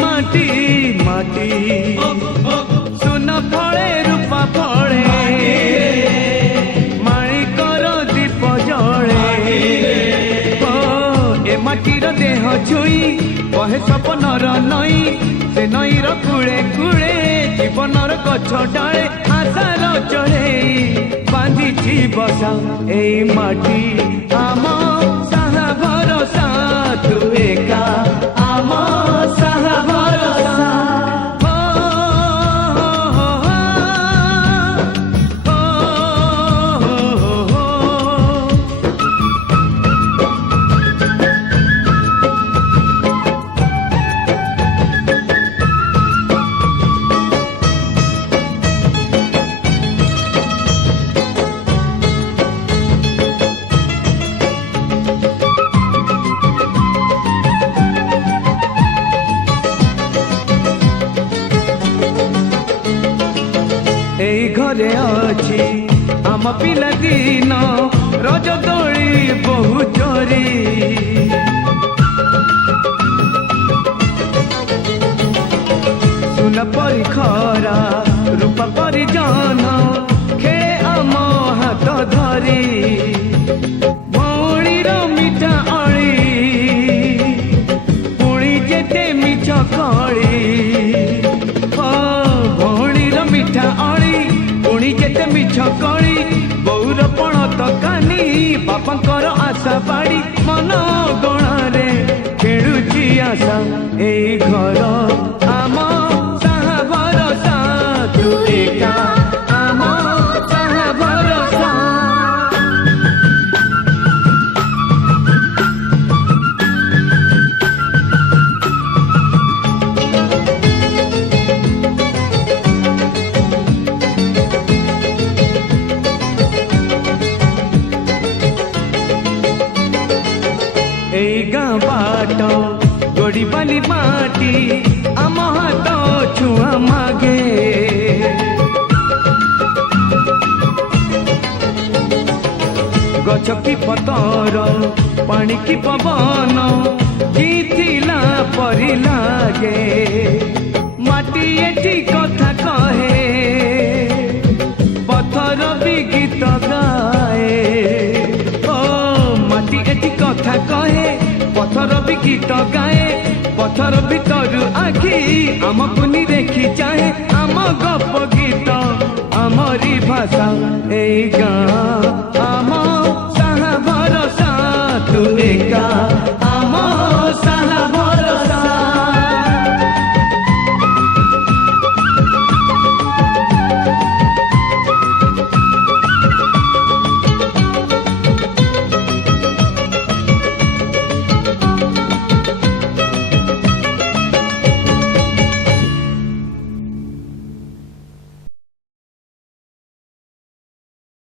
माटी माटी सुन फले रूपा फले माणिकर दीप जले ए माटीर देह छुई बहे सपनर नई से नईर कूले कूले जीवनर गछ डाले आशार चढ़े बांधी बसा ए माटी आम साहा भरोसा तू एका आम साहा भरोसा घरे अच्छी आम पिला दिन रज दोली बहु चोरी सुन परी खरा रूपा परी जन खेले आम हाथ धरी भौणीर मिठा अली पुणी जेते मिछ कली भौणीर मिठा अली पुणी जेते मिछ कली बौर पण तकानी बापांकर आशा बाड़ी मन गणारे खेलुची आशा ए घर आम साहा भरोसा तू एका आम साहा भरोसा गाँ बाट गोड़ी बाली माटी आम हाथ छुआ मागे गछ की पतर पानी की पवन जीथिला परी लागे माटी एठी कथा कहे पत्थर भी गीत गाए माटी एठी कथा कहे पत्थर भी गीत गाए पत्थर भीतर आखि आमको नि देखी चाहे आम गप गीत आमरी भाषा ए गाँ